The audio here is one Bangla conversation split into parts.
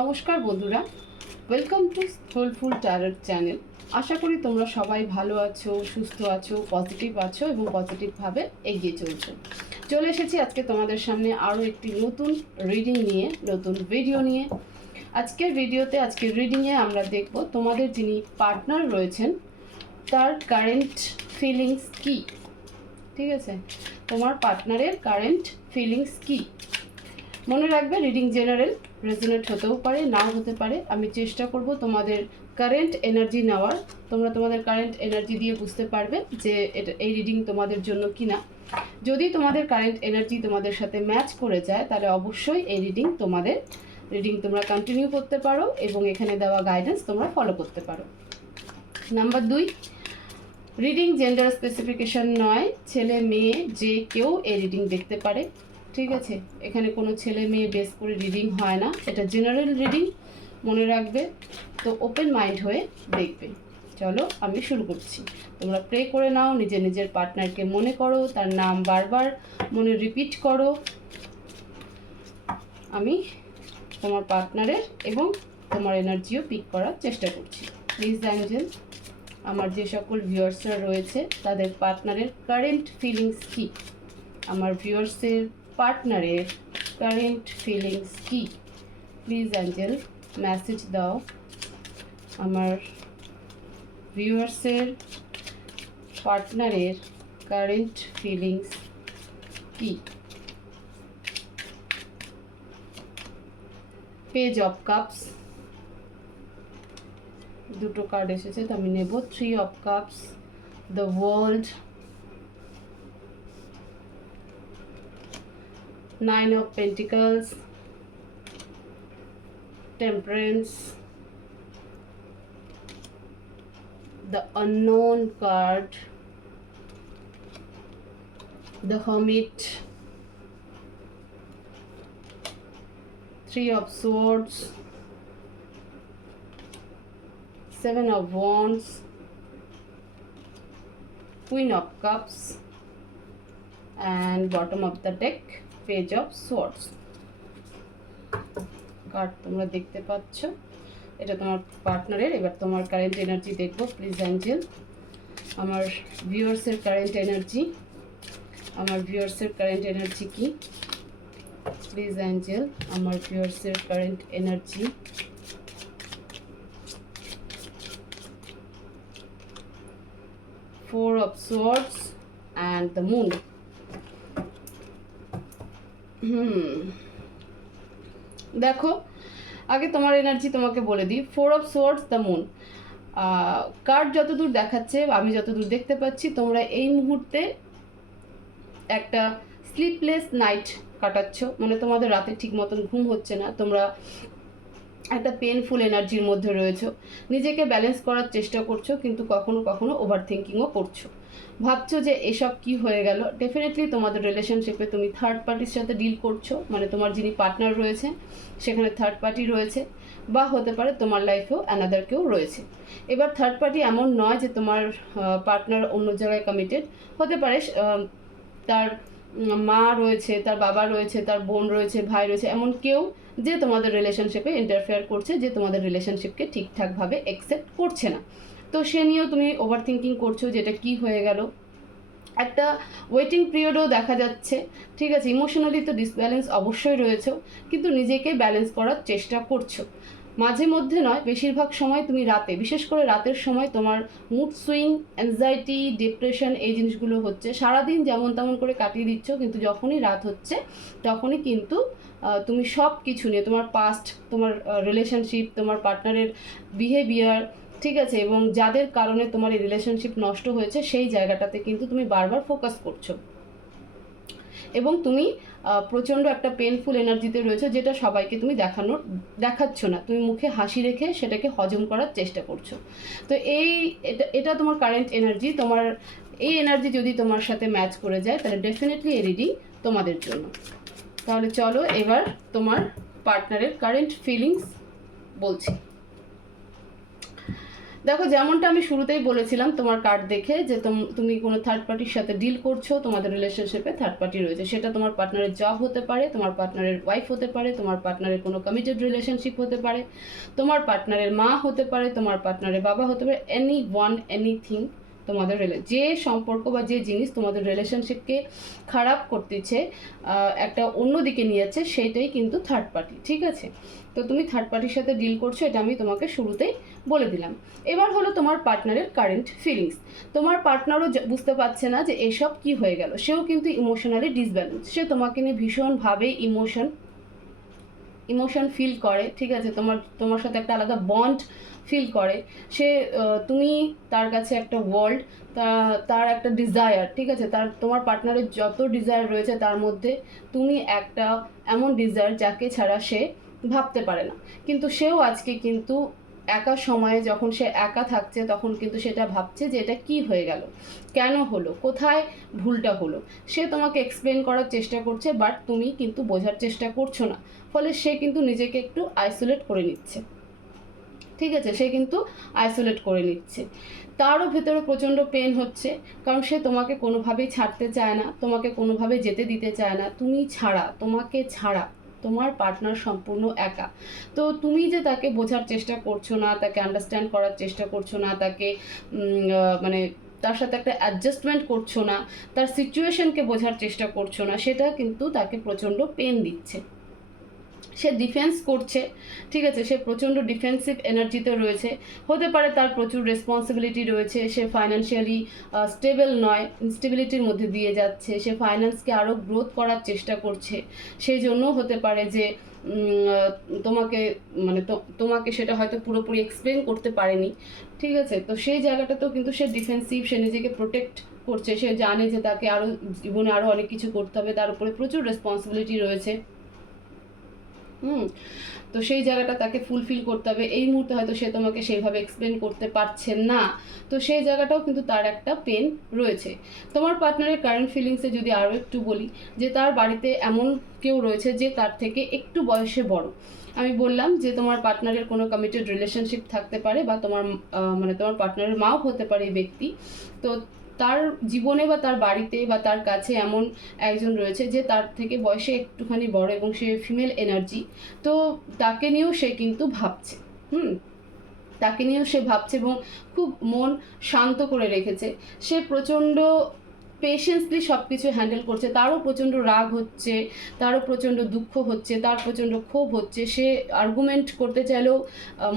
নমস্কার বন্ধুরা, welcome to Soulful Tarot channel. আশা করি তোমরা সবাই ভালো আছো, সুস্থ আছো, পজিটিভ আছো এবং পজিটিভভাবে এগিয়ে চলছো। চলে এসেছি আজকে তোমাদের সামনে আরও একটি নতুন রিডিং নিয়ে, নতুন ভিডিও নিয়ে। আজকের রিডিংয়ে আমরা দেখব তোমাদের যিনি পার্টনার রয়েছেন তার কারেন্ট ফিলিংস কী। ঠিক আছে, তোমার পার্টনারের কারেন্ট ফিলিংস কী। মনে রাখবে রিডিং জেনারেল, রেজোনেট হতেও পারে, নাও হতে পারে। আমি চেষ্টা করব তোমাদের কারেন্ট এনার্জি নেওয়ার। তোমরা তোমাদের কারেন্ট এনার্জি দিয়ে বুঝতে পারবে যে এই রিডিং তোমাদের জন্য কি না। যদি তোমাদের কারেন্ট এনার্জি তোমাদের সাথে ম্যাচ করে যায় তাহলে অবশ্যই এই রিডিং তোমরা কন্টিনিউ করতে পারো এবং এখানে দেওয়া গাইডেন্স তোমরা ফলো করতে পারো। নাম্বার 2, রিডিং জেন্ডার স্পেসিফিকেশন নয়, ছেলে মেয়ে যে কেউ এই রিডিং দেখতে পারে। ঠিক আছে, এখানে কোনো ছেলে মেয়ে বেস করে রিডিং হয় না, এটা জেনারেল রিডিং, মনে রাখবে। তো ওপেন মাইন্ড হয়ে দেখবে। চলো আমি শুরু করছি। তোমরা প্রে করে নাও, নিজের পার্টনারকে মনে করো, তার নাম বারবার মনে রিপিট করো। আমি তোমার পার্টনারের এবং তোমার এনার্জিও পিক করার চেষ্টা করছি। প্লিজ অ্যাঞ্জেল, আমার যে সকল ভিউয়ার্সরা রয়েছে তাদের পার্টনারের কারেন্ট ফিলিংস কী, আমার ভিউয়ার্সের পার্টনারের কারেন্ট ফিলিংস কী। প্লিজ অ্যাঞ্জেল মেসেজ দাও আমার ভিউয়ার্সের পার্টনারের কারেন্ট ফিলিংস কী। পেজ অফ কাপস, দুটো কার্ড এসেছে তো আমি নেব। 3 of cups, the world, 9 of Pentacles, Temperance, the Unknown card, the Hermit, 3 of Swords, 7 of Wands, Queen of Cups, and bottom of the deck, Page of Swords. Card তোমরা দেখতে পাচ্ছ, এটা তোমার পার্টনারের। এবার তোমার কারেন্ট এনার্জি দেখব। প্লিজ অ্যাঞ্জেল, আমার ভিউয়ার্সের কারেন্ট এনার্জি কি। প্লিজ অ্যাঞ্জেল, আমার ভিউয়ার্সের current energy. Four of Swords and the Moon. দেখো, আগে তোমার এনার্জি তোমাকে বলে দিই। 4 of swords, the moon card যতদূর দেখাচ্ছে, আমি যতদূর দেখতে পাচ্ছি, তোমরা এই মুহূর্তে একটা স্লিপলেস নাইট কাটাচ্ছ, মানে তোমাদের রাতে ঠিক মতন ঘুম হচ্ছে না, তোমরা একটা পেনফুল এনার্জির মধ্যে রয়েছো, নিজেকে ব্যালেন্স করার চেষ্টা করছো, কিন্তু কখনো কখনো ওভার থিঙ্কিংও করছো, ভাবছো যে এসব কি হয়ে গেল। ডেফিনেটলি তোমাদের রিলেশনশিপে তুমি থার্ড পার্টির সাথে ডিল করছো, মানে তোমার যিনি পার্টনার রয়েছে সেখানে থার্ড পার্টি রয়েছে, বা হতে পারে তোমার লাইফেও অ্যানাদার কেউ রয়েছে। এবার থার্ড পার্টি এমন নয় যে তোমার পার্টনার অন্য জায়গায় কমিটেড, হতে পারে তার মা রয়েছে, তার বাবা রয়েছে, তার বোন রয়েছে, ভাই রয়েছে, এমন কেউ যে তোমাদের রিলেশনশিপে ইন্টারফেয়ার করছে, যে তোমাদের রিলেশনশিপকে ঠিকঠাকভাবে অ্যাকসেপ্ট করছে না। তো সে নিয়েও তুমি ওভার থিঙ্কিং করছো যে এটা কী হয়ে গেল। একটা ওয়েটিং পিরিয়ডও দেখা যাচ্ছে। ঠিক আছে, ইমোশনালি তো ডিসব্যালেন্স অবশ্যই রয়েছে, কিন্তু নিজেকে ব্যালেন্স করার চেষ্টা করছো। মাঝে মধ্যে নয়, বেশিরভাগ সময় তুমি রাতে, বিশেষ করে রাতের সময় তোমার মুড সুইং, অ্যাংজাইটি, ডিপ্রেশন, এই জিনিসগুলো হচ্ছে। সারাদিন যেমন তেমন করে কাটিয়ে দিচ্ছ, কিন্তু যখনই রাত হচ্ছে তখনই কিন্তু তুমি সব কিছু নিয়ে, তোমার পাস্ট, তোমার রিলেশনশিপ, তোমার পার্টনারের বিহেভিয়ার, ঠিক আছে, এবং যাদের কারণে তোমার এই রিলেশনশিপ নষ্ট হয়েছে সেই জায়গাটাতে কিন্তু তুমি বারবার ফোকাস করছো, এবং তুমি প্রচণ্ড একটা পেনফুল এনার্জিতে রয়েছে, যেটা সবাইকে তুমি দেখাচ্ছ না, তুমি মুখে হাসি রেখে সেটাকে হজম করার চেষ্টা করছো। তো এটা তোমার কারেন্ট এনার্জি। তোমার এই এনার্জি যদি তোমার সাথে ম্যাচ করে যায় তাহলে ডেফিনেটলি এই রিডিং তোমাদের জন্য। তাহলে চলো এবার তোমার পার্টনারের কারেন্ট ফিলিংস বলছি। দেখো, যেমনটা আমি শুরুতেই বলেছিলাম তোমার কার্ড দেখে, যে তুমি কোনো থার্ড পার্টির সাথে ডিল করছো, তোমাদের রিলেশনশিপে থার্ড পার্টি রয়েছে। সেটা তোমার পার্টনারের জব হতে পারে, তোমার পার্টনারের ওয়াইফ হতে পারে, তোমার পার্টনারের কোনো কমিটেড রিলেশনশিপ হতে পারে, তোমার পার্টনারের মা হতে পারে, তোমার পার্টনারের বাবা হতে পারে, এনি ওয়ান এনিথিং। তোমাদের যে সম্পর্ক বা যে জিনিস তোমাদের রিলেশনশিপকে খারাপ করতেছে, একটা অন্য দিকে নিয়ে যাচ্ছে, সেইটাই কিন্তু থার্ড পার্টি। ঠিক আছে, তো তুমি থার্ড পার্টির সাথে ডিল করছো, এটা আমি তোমাকে শুরুতেই বলে দিলাম। এবার হলো তোমার পার্টনারের কারেন্ট ফিলিংস। তোমার পার্টনারও বুঝতে পারছে না যে এসব কি হয়ে গেল, সেও কিন্তু ইমোশনালি ডিসব্যালেন্স, সে তোমাকে নিয়ে ভীষণভাবে ইমোশন ফিল করে। ঠিক আছে, তোমার সাথে একটা আলাদা বন্ড ফিল করে সে। তুমি তার কাছে একটা ওয়ার্ল্ড, তার একটা ডিজায়ার। ঠিক আছে, তোমার পার্টনারের যত ডিজায়ার রয়েছে তার মধ্যে তুমি একটা এমন ডিজায়ার যাকে ছাড়া সে ভাবতে পারে না। কিন্তু সেও আজকে কিন্তু একা সময়ে যখন সে একা থাকছে তখন কিন্তু সেটা ভাবছে যে এটা কি হয়ে গেল, কেন হলো, কোথায় ভুলটা হলো। সে তোমাকে এক্সপ্লেন করার চেষ্টা করছে, বাট তুমি কিন্তু বোঝার চেষ্টা করছো না। ফলে সে কিন্তু নিজেকে একটু আইসোলেট করে নিচ্ছে। ঠিক আছে, সে কিন্তু আইসোলেট করে নিচ্ছে। তারও ভেতরে প্রচণ্ড পেন হচ্ছে, কারণ সে তোমাকে কোনোভাবেই ছাড়তে চায় না, তোমাকে কোনোভাবে যেতে দিতে চায় না। তোমাকে ছাড়া তোমার পার্টনার সম্পূর্ণ একা। তো তুমি যে তাকে বোঝার চেষ্টা করছো না, তাকে আন্ডারস্ট্যান্ড করার চেষ্টা করছো না, তাকে মানে তার সাথে একটা অ্যাডজাস্টমেন্ট করছো না, তার সিচুয়েশনকে বোঝার চেষ্টা করছো না, সেটা কিন্তু তাকে প্রচণ্ড পেন দিচ্ছে। সে ডিফেন্স করছে। ঠিক আছে, সে প্রচণ্ড ডিফেন্সিভ এনার্জিতে রয়েছে। হতে পারে তার প্রচুর রেসপন্সিবিলিটি রয়েছে, সে ফাইন্যান্সিয়ালি স্টেবল নয়, ইনস্টেবিলিটির মধ্যে দিয়ে যাচ্ছে, সে ফাইন্যান্সকে আরও গ্রোথ করার চেষ্টা করছে। সেই জন্য হতে পারে যে তোমাকে তোমাকে সেটা হয়তো পুরোপুরি এক্সপ্লেন করতে পারেনি। ঠিক আছে, তো সেই জায়গাটাতেও কিন্তু সে ডিফেন্সিভ, সে নিজেকে প্রোটেক্ট করছে। সে জানে যে তাকে আরও জীবনে আরও অনেক কিছু করতে হবে, তার উপরে প্রচুর রেসপন্সিবিলিটি রয়েছে। তো সেই জায়গাটা তাকে ফুলফিল করতে হবে। এই মুহূর্তে হয়তো সে তোমাকে সেইভাবে এক্সপ্লেন করতে পারছে না, তো সেই জায়গাটাও কিন্তু তার একটা পেন রয়েছে। তোমার পার্টনারের কারেন্ট ফিলিংসে যদি আরও একটু বলি, যে তার বাড়িতে এমন কেউ রয়েছে যে তার থেকে একটু বয়সে বড়। আমি বললাম যে তোমার পার্টনারের কোনো কমিটেড রিলেশনশিপ থাকতে পারে, বা তোমার তোমার পার্টনারের মাও হতে পারে এই ব্যক্তি। তো তার জীবনে বা তার বাড়িতে বা তার কাছে এমন একজন রয়েছে যে তার থেকে বয়সে একটুখানি বড়, এবং সে ফিমেল এনার্জি। তো তাকে নিয়েও সে কিন্তু ভাবছে। তাকে নিয়েও সে ভাবছে এবং খুব মন শান্ত করে রেখেছে। সে প্রচণ্ড পেশেন্সলি সব কিছু হ্যান্ডেল করছে। তারও প্রচণ্ড রাগ হচ্ছে, তারও প্রচণ্ড দুঃখ হচ্ছে, তার প্রচণ্ড ক্ষোভ হচ্ছে। সে আর্গুমেন্ট করতে চাইলেও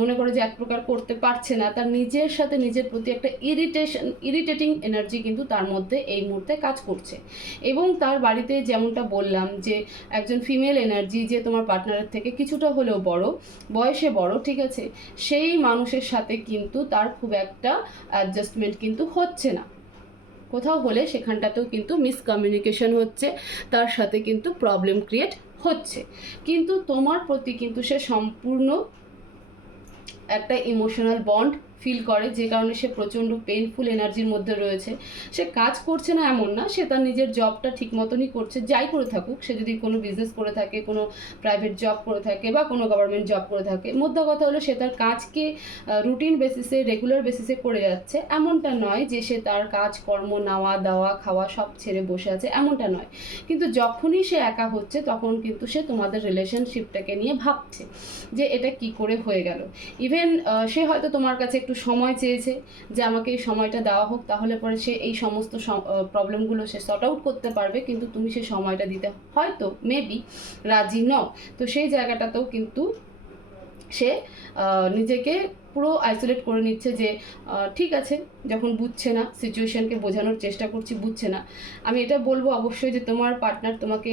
মনে করে যে এক প্রকার করতে পারছে না। তার নিজের সাথে নিজের প্রতি একটা ইরিটেটিং এনার্জি কিন্তু তার মধ্যে এই মুহূর্তে কাজ করছে। এবং তার বাড়িতে যেমনটা বললাম যে একজন ফিমেল এনার্জি, যে তোমার পার্টনারের থেকে কিছুটা হলেও বড়, বয়সে বড়, ঠিক আছে, সেই মানুষের সাথে কিন্তু তার খুব একটা অ্যাডজাস্টমেন্ট কিন্তু হচ্ছে না। কোথাও হলে সেখানটাতেও কিন্তু মিসকমিউনিকেশন হচ্ছে, তার সাথে কিন্তু প্রবলেম ক্রিয়েট হচ্ছে। কিন্তু তোমার প্রতি কিন্তু সে সম্পূর্ণ একটা ইমোশনাল বন্ড ফিল করে, যে কারণে সে প্রচণ্ড পেইনফুল এনার্জির মধ্যে রয়েছে। সে কাজ করছে না এমন না, সে তার নিজের জবটা ঠিক মতনই করছে, যাই করে থাকুক। সে যদি কোনো বিজনেস করে থাকে, কোনো প্রাইভেট জব করে থাকে, বা কোনো গভর্নমেন্ট জব করে থাকে, মোদ্দা কথা হলো সে তার কাজকে রুটিন বেসিসে, রেগুলার বেসিসে করে যাচ্ছে। এমনটা নয় যে সে তার কাজকর্ম, নেওয়া দাওয়া খাওয়া সব ছেড়ে বসে আছে, এমনটা নয়। কিন্তু যখনই সে একা হচ্ছে তখন কিন্তু সে তোমাদের রিলেশনশিপটাকে নিয়ে ভাবছে যে এটা কি করে হয়ে গেল। ইভেন সে হয়তো তোমার কাছে একটু সময় চেয়েছে, যে আমাকে এই সময়টা দেওয়া হোক, তাহলে পরে সে এই সমস্ত প্রবলেমগুলো সে সর্ট আউট করতে পারবে। কিন্তু তুমি সে সময়টা দিতে হয়তো মেবি রাজি নও। তো সেই জায়গাটাতেও কিন্তু সে নিজেকে পুরো আইসোলেট করে নিচ্ছে, যে ঠিক আছে, যখন বুঝছে না, সিচুয়েশনকে বোঝানোর চেষ্টা করছি, বুঝছে না। আমি এটা বলবো অবশ্যই যে তোমার পার্টনার তোমাকে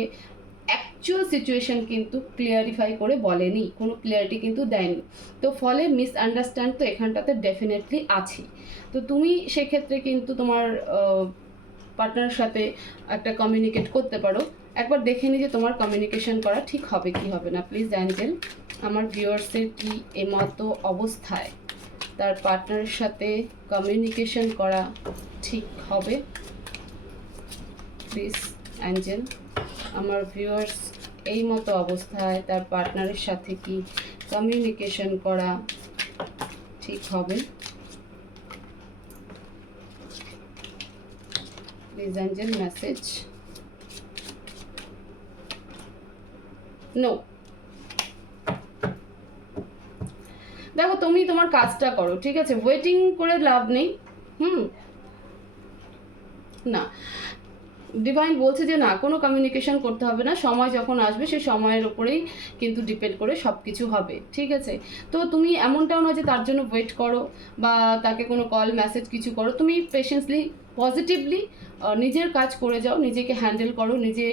অ্যাকচুয়াল সিচুয়েশন কিন্তু ক্লিয়ারিফাই করে বলেনি, কোনো ক্লিয়ারিটি কিন্তু দেয়নি। তো ফলে মিসআন্ডারস্ট্যান্ড তো এখানটাতে ডেফিনেটলি আছেই। তো তুমি সেক্ষেত্রে কিন্তু তোমার পার্টনারের সাথে একটা কমিউনিকেট করতে পারো। একবার দেখে নি যে তোমার কমিউনিকেশন করা ঠিক হবে কি হবে না। প্লিজ অ্যাঞ্জেল, আমার ভিউয়ার্সের কি এমতো অবস্থায় তার পার্টনারের সাথে কমিউনিকেশন করা ঠিক হবে? প্লিজ অ্যাঞ্জেল, আমার ভিউয়ার্স এই মতো অবস্থায় তার পার্টনারের সাথে কি কমিউনিকেশন করা ঠিক হবে? প্লিজ অ্যাঞ্জেল মেসেজ নো। দেখো তুমি তোমার কাজটা করো, ঠিক আছে, ওয়েটিং করে লাভ নেই। না, ডিভাইন বলছে যে না, কোনো কমিউনিকেশন করতে হবে না, সময় যখন আসবে সেই সময়ের উপরেই কিন্তু ডিপেন্ড করে সব কিছু হবে, ঠিক আছে। তো তুমি এমনটাও নয় যে তার জন্য ওয়েট করো বা তাকে কোনো কল মেসেজ কিছু করো, তুমি পেশেন্সলি পজিটিভলি নিজের কাজ করে যাও, নিজেকে হ্যান্ডেল করো, নিজে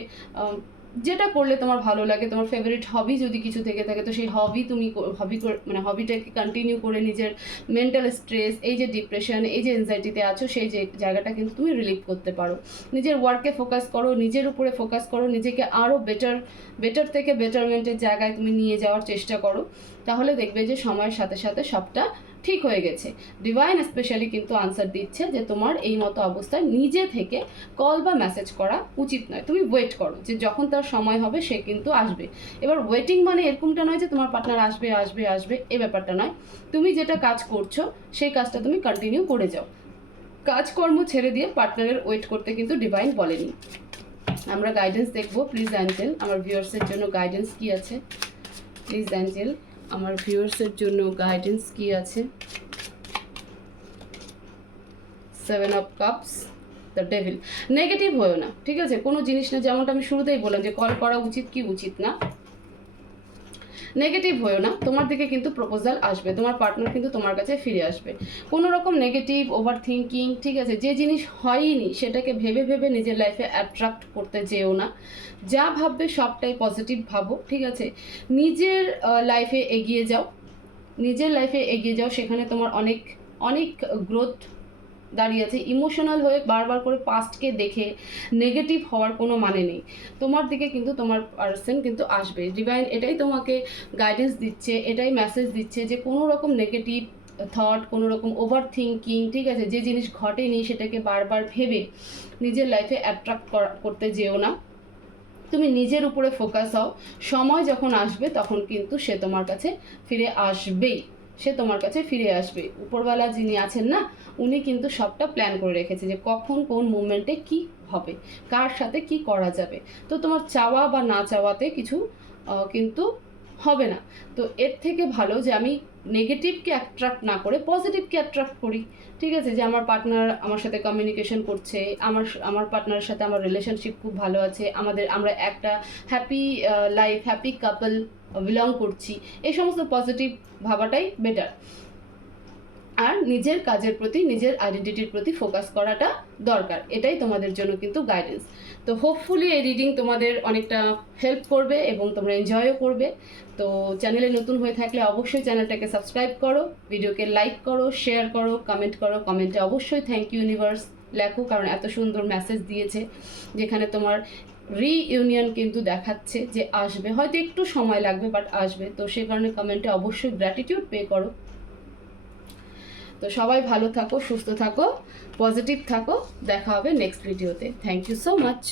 যেটা করলে তোমার ভালো লাগে, তোমার ফেভারিট হবি যদি কিছু থেকে থাকে তো সেই হবি তুমি মানে হবিটাকে কন্টিনিউ করে নিজের মেন্টাল স্ট্রেস, এই যে ডিপ্রেশন, এই যে এনজাইটিতে আছো সেই যে জায়গাটা কিন্তু তুমি রিলিভ করতে পারো। নিজের ওয়ার্কে ফোকাস করো, নিজের উপরে ফোকাস করো, নিজেকে আরও বেটার থেকে বেটারমেন্টের জায়গায় তুমি নিয়ে যাওয়ার চেষ্টা করো, তাহলে দেখবে যে সময়ের সাথে সাথে সবটা ঠিক হয়ে গেছে। ডিভাইন স্পেশালি কিন্তু আনসার দিচ্ছে যে তোমার এই মতো অবস্থায় নিজে থেকে কল বা মেসেজ করা উচিত নয়, তুমি ওয়েট করো, যে যখন তার সময় হবে সে কিন্তু আসবে। এবার ওয়েটিং মানে এরকমটা নয় যে তোমার পার্টনার আসবে আসবে আসবে, এই ব্যাপারটা নয়। তুমি যেটা কাজ করছো সেই কাজটা তুমি কন্টিনিউ করে যাও, কাজকর্ম ছেড়ে দিয়ে পার্টনারের ওয়েট করতে কিন্তু ডিভাইন বলেনি। আমরা গাইডেন্স দেখবো, প্লিজ অ্যাঞ্জেল আমার ভিউয়ার্সের জন্য গাইডেন্স কি আছে, প্লিজ অ্যাঞ্জেল আমার ভিউয়ার্সের জন্য গাইডেন্স কি আছে। 7 of cups, the devil. Negative হয়েও না, ঠিক আছে, কোনো জিনিস না, যেমনটা আমি শুরুতেই বললাম যে কল করা উচিত কি উচিত না, নেগেটিভ হয়েও না, তোমার দিকে কিন্তু প্রপোজাল আসবে, তোমার পার্টনার কিন্তু তোমার কাছে ফিরে আসবে। কোনো রকম নেগেটিভ ওভার থিঙ্কিং, ঠিক আছে, যে জিনিস হয়নি সেটাকে ভেবে ভেবে নিজের লাইফে অ্যাট্রাক্ট করতে যেও না, যা ভাববে সবটাই পজিটিভ ভাবো, ঠিক আছে। নিজের লাইফে এগিয়ে যাও, নিজের লাইফে এগিয়ে যাও, সেখানে তোমার অনেক অনেক গ্রোথ দাঁড়িয়ে আছে। ইমোশনাল হয়ে বারবার করে পাস্টকে দেখে নেগেটিভ হওয়ার কোনো মানে নেই, তোমার দিকে কিন্তু তোমার পার্সন কিন্তু আসবে। ডিভাইন এটাই তোমাকে গাইডেন্স দিচ্ছে, এটাই মেসেজ দিচ্ছে যে কোনো রকম নেগেটিভ থট, কোনো রকম ওভার থিঙ্কিং, ঠিক আছে, যে জিনিস ঘটেনি সেটাকে বারবার ভেবে নিজের লাইফে অ্যাট্রাক্ট করতে যেও না, তুমি নিজের উপরে ফোকাস হও, সময় যখন আসবে তখন কিন্তু সে তোমার কাছে ফিরে আসবেই, সে তোমার কাছে ফিরে আসবে। উপরওয়ালা যিনি আছেন না, উনি কিন্তু সবটা প্ল্যান করে রেখেছে যে কখন কোন মুভমেন্টে কি হবে, কার সাথে কি করা যাবে। তো তোমার চাওয়া বা না চাওয়াতে কিছু কিন্তু হবে না। তো এর থেকে ভালো যে আমি নেগেটিভকে অ্যাট্রাক্ট না করে পজিটিভকে অ্যাট্রাক্ট করি, ঠিক আছে, যে আমার পার্টনার আমার সাথে কমিউনিকেশন করছে, আমার পার্টনারের সাথে আমার রিলেশনশিপ খুব ভালো আছে, আমরা একটা হ্যাপি লাইফ, হ্যাপি কাপল বিলং করছি, এই সমস্ত পজিটিভ ভাবাটাই বেটার। আর নিজের কাজের প্রতি, নিজের আইডেন্টিটির প্রতি ফোকাস করাটা দরকার, এটাই তোমাদের জন্য কিন্তু গাইডেন্স। তো হোপফুলি এই রিডিং তোমাদের অনেকটা হেল্প করবে এবং তোমরা এনজয়ও করবে। তো চ্যানেলে নতুন হয়ে থাকলে অবশ্যই চ্যানেলটাকে সাবস্ক্রাইব করো, ভিডিওকে লাইক করো, শেয়ার করো, কমেন্ট করো, কমেন্টে অবশ্যই থ্যাংক ইউ ইউনিভার্স লেখো, কারণ এত সুন্দর মেসেজ দিয়েছে যেখানে তোমার রিইউনিয়ন কিন্তু দেখাচ্ছে যে আসবে, হয়তো একটু সময় লাগবে বাট আসবে, তো সে কারণে কমেন্টে অবশ্যই গ্র্যাটিটিউড পে করো। তো সবাই ভালো থাকো, সুস্থ থাকো, পজিটিভ থাকো, দেখা হবে নেক্সট ভিডিওতে। Thank you so much.